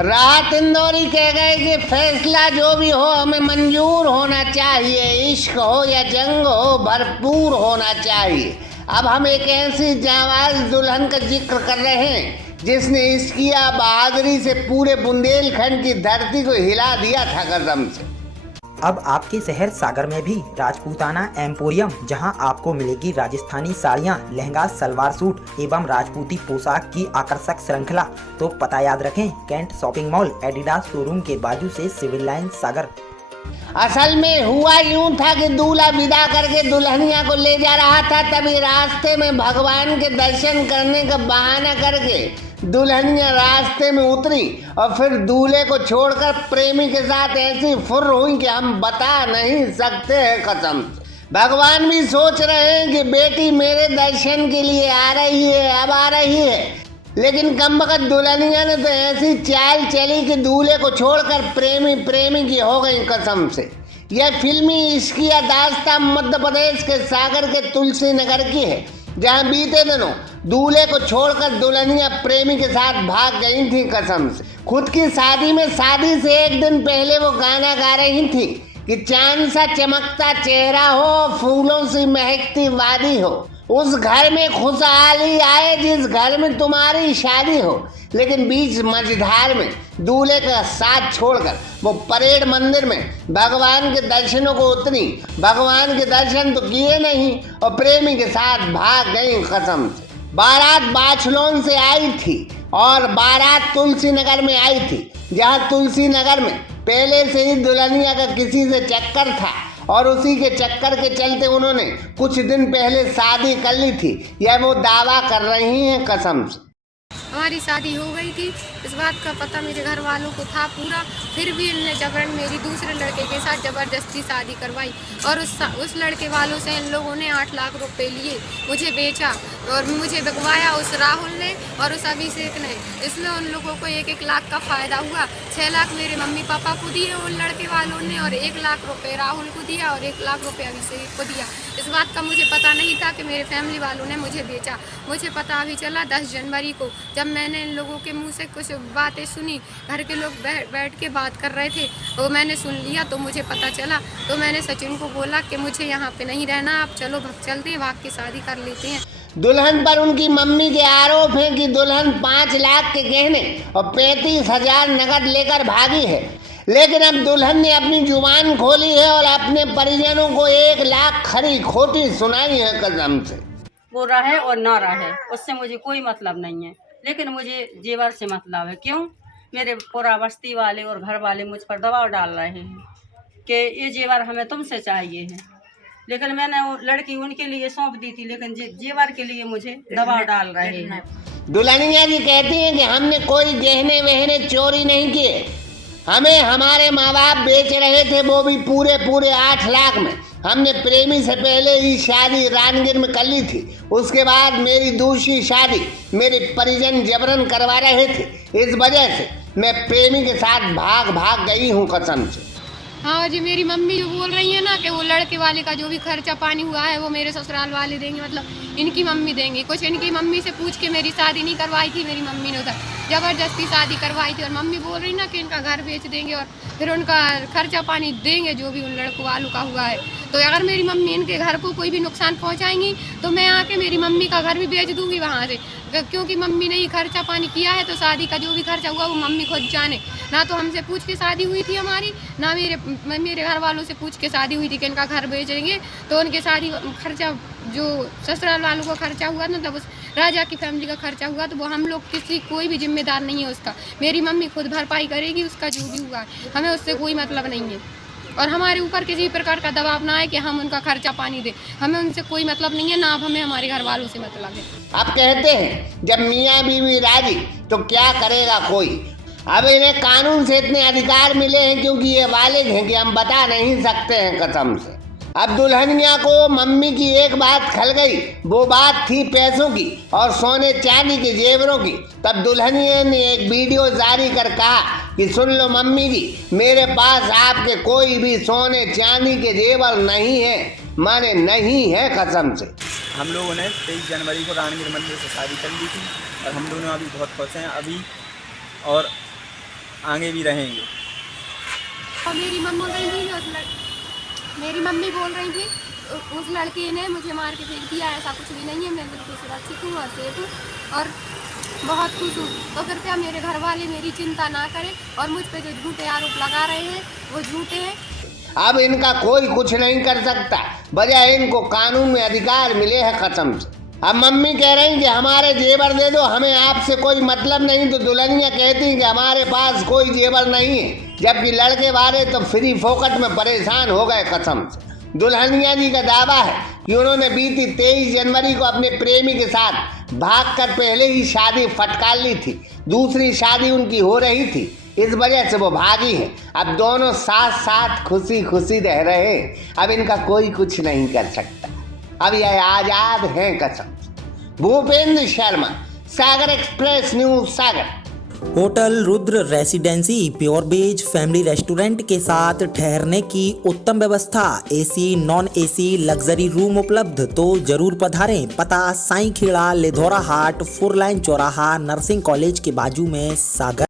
राहत इंदौरी कह गए कि फैसला जो भी हो हमें मंजूर होना चाहिए, इश्क हो या जंग हो भरपूर होना चाहिए। अब हम एक ऐसी जांबाज दुल्हन का जिक्र कर रहे हैं जिसने इश्किया बहादुरी से पूरे बुंदेलखंड की धरती को हिला दिया था कसम से। अब आपके शहर सागर में भी राजपूताना एम्पोरियम, जहां आपको मिलेगी राजस्थानी साड़ियां, लहंगा, सलवार सूट एवं राजपूती पोशाक की आकर्षक श्रृंखला। तो पता याद रखें, कैंट शॉपिंग मॉल, एडिडास शोरूम के बाजू से सिविल लाइन सागर। असल में हुआ यूं था कि दूल्हा विदा करके दुल्हनिया को ले जा रहा था, तभी रास्ते में भगवान के दर्शन करने का बहाना करके दुल्हनिया रास्ते में उतरी और फिर दूल्हे को छोड़कर प्रेमी के साथ ऐसी फुर्र हुई कि हम बता नहीं सकते हैं कसम से। भगवान भी सोच रहे हैं कि बेटी मेरे दर्शन के लिए आ रही है, अब आ रही है, लेकिन कमबख्त दुल्हनिया ने तो ऐसी चाल चली कि दूल्हे को छोड़कर प्रेमी की हो गई कसम से। यह फिल्मी इश्किया दास्तां मध्य प्रदेश के सागर के तुलसी नगर की है, जहां बीते दिनों दूल्हे को छोड़कर दुल्हनिया प्रेमी के साथ भाग गई थी कसम से। खुद की शादी में शादी से एक दिन पहले वो गाना गा रही थी कि चांद सा चमकता चेहरा हो, फूलों से महकती वादी हो, उस घर में खुशहाली आए जिस घर में तुम्हारी शादी हो। लेकिन बीच मझधार में दूल्हे का साथ छोड़कर वो परेड मंदिर में भगवान के दर्शनों को उतरी। भगवान के दर्शन तो किए नहीं और प्रेमी के साथ भाग गई कसम से। बारात बाछलोन से आई थी और बारात तुलसी नगर में आई थी, जहां तुलसी नगर में पहले से ही दुल्हनिया का किसी से चक्कर था और उसी के चक्कर के चलते उन्होंने कुछ दिन पहले शादी कर ली थी। यह वो दावा कर रही हैं कसम से। हमारी शादी हो गई थी, इस बात का पता मेरे घर वालों को था पूरा, फिर भी इनने जबरन मेरी दूसरे लड़के के साथ ज़बरदस्ती शादी करवाई और उस लड़के वालों से इन लोगों ने 8 लाख रुपए लिए, मुझे बेचा और मुझे बिकवाया उस राहुल ने और उस अभिषेक ने। इसमें उन लोगों को 1-1 लाख का फ़ायदा हुआ। 6 लाख मेरे मम्मी पापा को दिए उन लड़के वालों ने और 1 लाख रुपए राहुल को दिया और 1 लाख रुपए अभिषेक को दिया। इस बात का मुझे पता नहीं था कि मेरे फैमिली वालों ने मुझे बेचा। मुझे पता अभी चला 10 जनवरी को, जब मैंने इन लोगों के मुंह से कुछ बातें सुनी, घर के लोग बैठ के बात कर रहे थे, वो मैंने सुन लिया तो मुझे पता चला। तो मैंने सचिन को बोला कि मुझे यहाँ पे नहीं रहना, आप चलो चलते हैं, भाग के शादी कर लेते हैं। दुल्हन पर उनकी मम्मी के आरोप हैं कि दुल्हन 5 लाख के गहने और 35,000 नकद लेकर भागी है, लेकिन अब दुल्हन ने अपनी जुबान खोली है और अपने परिजनों को 1 लाख खरी खोटी सुनाई है कसम से। वो रहे और ना रहे उससे मुझे कोई मतलब नहीं है, लेकिन मुझे जेवर से मतलब है। क्यों? मेरे पूरा बस्ती वाले और घर वाले मुझ पर दबाव डाल रहे हैं कि ये जेवर हमें तुमसे चाहिए है, लेकिन मैंने वो लड़की उनके लिए सौंप दी थी, लेकिन जेवर के लिए मुझे दबाव डाल रहे हैं। दुल्हनिया जी कहती हैं कि हमने कोई गहने वहने चोरी नहीं किए, हमें हमारे माँ बाप बेच रहे थे, वो भी पूरे 8 लाख में। हमने प्रेमी से पहले ही शादी रानगिर में कर ली थी, उसके बाद मेरी दूसरी शादी मेरे परिजन जबरन करवा रहे थे, इस वजह से मैं प्रेमी के साथ भाग गई हूँ कसम से। हाँ जी, मेरी मम्मी जो बोल रही है ना कि वो लड़के वाले का जो भी खर्चा पानी हुआ है वो मेरे ससुराल वाले देंगे, मतलब इनकी मम्मी देंगी। कुछ इनकी मम्मी से पूछ के मेरी शादी नहीं करवाई थी मेरी मम्मी ने, उधर ज़बरदस्ती शादी करवाई थी। और मम्मी बोल रही ना कि इनका घर बेच देंगे और फिर उनका खर्चा पानी देंगे जो भी उन लड़कों वालों का हुआ है। तो अगर मेरी मम्मी इनके घर को कोई भी नुकसान पहुँचाएंगी तो मैं आके मेरी मम्मी का घर भी बेच दूँगी वहाँ से, क्योंकि मम्मी ने ही खर्चा पानी किया है। तो शादी का जो भी खर्चा हुआ वो मम्मी खुद जाने, ना तो हमसे पूछ के शादी हुई थी हमारी, ना मेरे घर वालों से पूछ के शादी हुई थी कि इनका घर बेचेंगे। तो उनके शादी खर्चा जो ससुराल वालों का खर्चा हुआ, मतलब उस राजा की फैमिली का खर्चा हुआ, तो वो हम लोग कोई भी जिम्मेदार नहीं है उसका। मेरी मम्मी खुद भरपाई करेगी उसका जो भी हुआ, हमें उससे कोई मतलब नहीं है। और हमारे ऊपर किसी प्रकार का दबाव ना है कि हम उनका खर्चा पानी दें, हमें उनसे कोई मतलब नहीं है, ना अब हमें हमारे घर वालों से मतलब है। अब कहते हैं जब मियाँ बीवी राजी तो क्या करेगा कोई। अब इन्हें कानून से इतने अधिकार मिले हैं क्योंकि ये वालिद हैं कि हम बता नहीं सकते हैं कसम से। अब दुल्हनिया को मम्मी की एक बात खल गई, वो बात थी पैसों की और सोने चांदी के जेवरों की। तब दुल्हनिया ने एक वीडियो जारी कर कहा कि सुन लो मम्मी जी, मेरे पास आपके कोई भी सोने चांदी के जेवर नहीं है, माने नहीं है कसम से। हम लोगों ने 23 जनवरी को रानगिर मंदिर से शादी कर ली थी और हम दोनों अभी बहुत खुश हैं अभी। और आगे भी रहेंगे। और मेरी मम्मी बोल रही थी उस लड़के ने मुझे मार के फेंक दिया, ऐसा कुछ भी नहीं है, मैं बिल्कुल सुरक्षित हूँ और सेफ हूँ और बहुत खुश हूँ। तो कृपया मेरे घर वाले मेरी चिंता ना करें और मुझ पे जो झूठे आरोप लगा रहे हैं वो झूठे हैं। अब इनका कोई कुछ नहीं कर सकता, बजाय इनको कानून में अधिकार मिले हैं कसम से। अब मम्मी कह रही कि हमारे जेवर दे दो, हमें आपसे कोई मतलब नहीं, तो दुल्हनिया कहती कि हमारे पास कोई जेवर नहीं है, जबकि लड़के वाले तो फ्री फोकट में परेशान हो गए कसम से। दुल्हनिया जी का दावा है कि उन्होंने बीती 23 जनवरी को अपने प्रेमी के साथ भागकर पहले ही शादी फटकार ली थी, दूसरी शादी उनकी हो रही थी, इस वजह से वो भागी है। अब दोनों साथ साथ खुशी खुशी रह रहे हैं, अब इनका कोई कुछ नहीं कर सकता, अब यह आजाद हैं कसम। Bhupendra Sharma, Sagar express news, Sagar. Hotel Rudra residency pure veg family restaurant के साथ ठहरने की उत्तम व्यवस्था, AC non AC luxury room उपलब्ध, तो जरूर पधारें। पता साईं खेड़ा, लिधौरा हाट, 4 लाइन चौराहा, नर्सिंग कॉलेज के बाजू में, सागर।